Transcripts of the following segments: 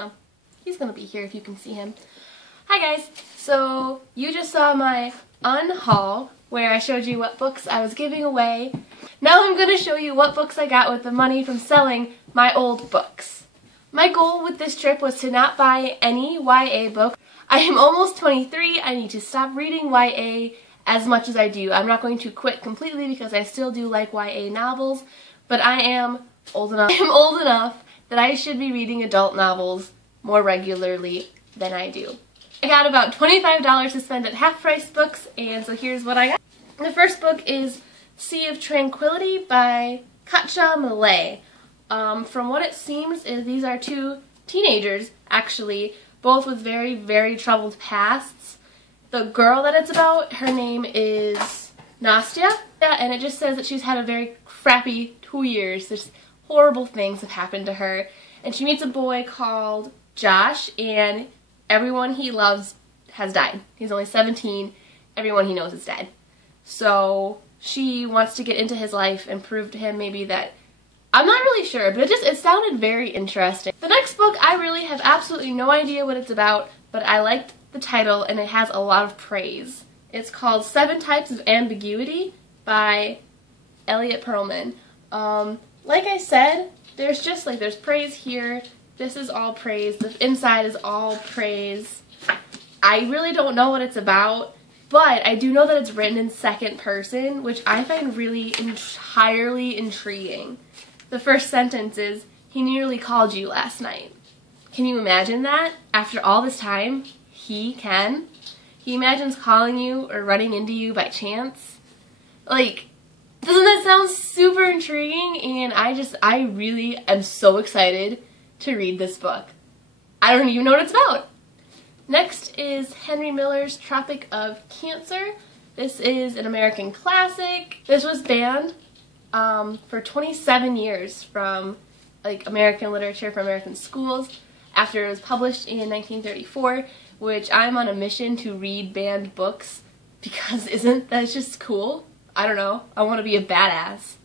Oh, he's gonna be here if you can see him. Hi guys! So, you just saw my unhaul where I showed you what books I was giving away. Now I'm gonna show you what books I got with the money from selling my old books. My goal with this trip was to not buy any YA book. I am almost 23, I need to stop reading YA as much as I do. I'm not going to quit completely because I still do like YA novels, but I am old enough that I should be reading adult novels more regularly than I do. I got about $25 to spend at half-price books, and so here's what I got. The first book is Sea of Tranquility by Katja Millay. From what it seems, these are two teenagers, actually, both with very, very troubled pasts. The girl that it's about, her name is Nastya, and it just says that she's had a very crappy 2 years. There's horrible things have happened to her, and she meets a boy called Josh, and everyone he loves has died. He's only 17, everyone he knows is dead. So she wants to get into his life and prove to him maybe that, I'm not really sure, but it sounded very interesting. The next book, I really have absolutely no idea what it's about, but I liked the title and it has a lot of praise. It's called 7 Types of Ambiguity by Elliot Perlman. Like I said, there's praise here. This is all praise. The inside is all praise. I really don't know what it's about, but I do know that it's written in second person, which I find really entirely intriguing. The first sentence is, "He nearly called you last night." Can you imagine that? After all this time, he can? He imagines calling you or running into you by chance? Like, doesn't that sound super intriguing? And I really am so excited to read this book. I don't even know what it's about. Next is Henry Miller's Tropic of Cancer. This is an American classic. This was banned for 27 years from American literature for American schools after it was published in 1934, which I'm on a mission to read banned books because isn't that just cool? I don't know. I want to be a badass.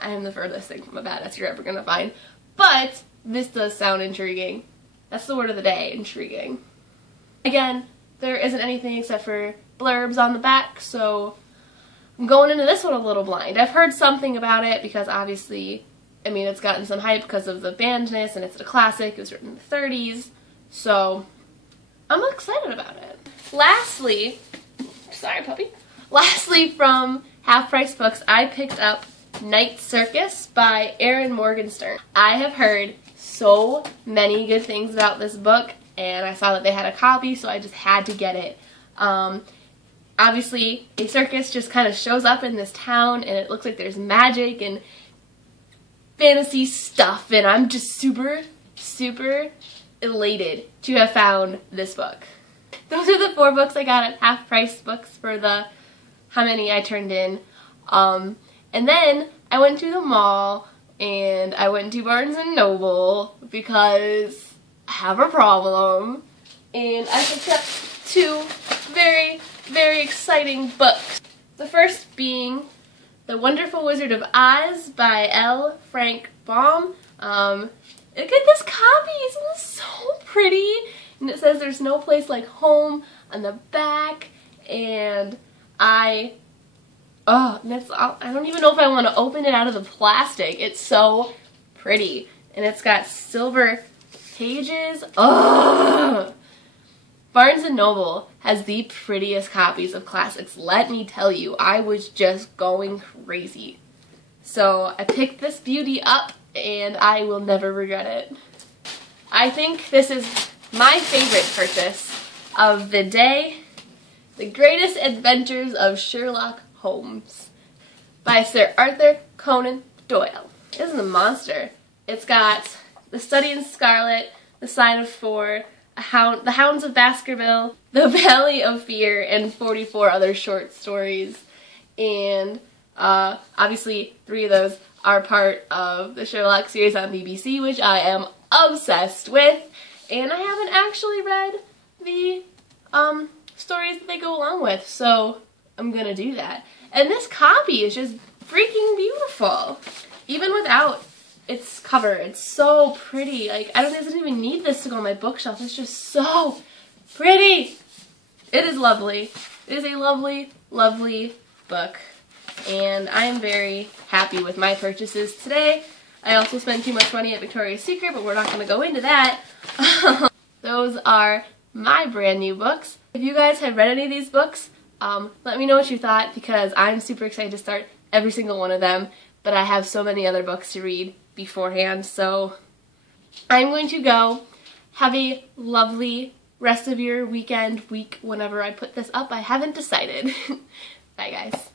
I am the furthest thing from a badass you're ever going to find. But this does sound intriguing. That's the word of the day, intriguing. Again, there isn't anything except for blurbs on the back, so I'm going into this one a little blind. I've heard something about it because obviously, I mean, it's gotten some hype because of the bannedness and it's a classic. It was written in the 30s, so I'm excited about it. Lastly, sorry puppy. Lastly, from Half Price Books, I picked up Night Circus by Erin Morgenstern. I have heard so many good things about this book, and I saw that they had a copy, so I just had to get it. Obviously, a circus just kind of shows up in this town, and it looks like there's magic and fantasy stuff, and I'm just super, super elated to have found this book. Those are the 4 books I got at Half Price Books for the how many I turned in. And then I went to the mall and I went to Barnes & Noble because I have a problem, and I picked up 2 very, very exciting books. The first being The Wonderful Wizard of Oz by L. Frank Baum. Look at this copy, isn't this so pretty? And it says there's no place like home on the back, and I don't even know if I want to open it out of the plastic. It's so pretty. And it's got silver pages. Ugh! Barnes & Noble has the prettiest copies of classics. Let me tell you, I was just going crazy. So I picked this beauty up, and I will never regret it. I think this is my favorite purchase of the day. The Greatest Adventures of Sherlock Holmes by Sir Arthur Conan Doyle. This is a monster. It's got The Study in Scarlet, The Sign of Four, The Hounds of Baskerville, The Valley of Fear, and 44 other short stories. And obviously 3 of those are part of the Sherlock series on BBC, which I am obsessed with. And I haven't actually read the stories that they go along with, so I'm gonna do that. And this copy is just freaking beautiful. Even without its cover. It's so pretty. Like, I don't even need this to go on my bookshelf. It's just so pretty. It is lovely. It is a lovely, lovely book. And I am very happy with my purchases today. I also spent too much money at Victoria's Secret, but we're not going to go into that. Those are my brand new books. If you guys have read any of these books, let me know what you thought, because I'm super excited to start every single one of them, but I have so many other books to read beforehand, so I'm going to go. Have a lovely rest of your weekend, week, whenever I put this up. I haven't decided. Bye, guys.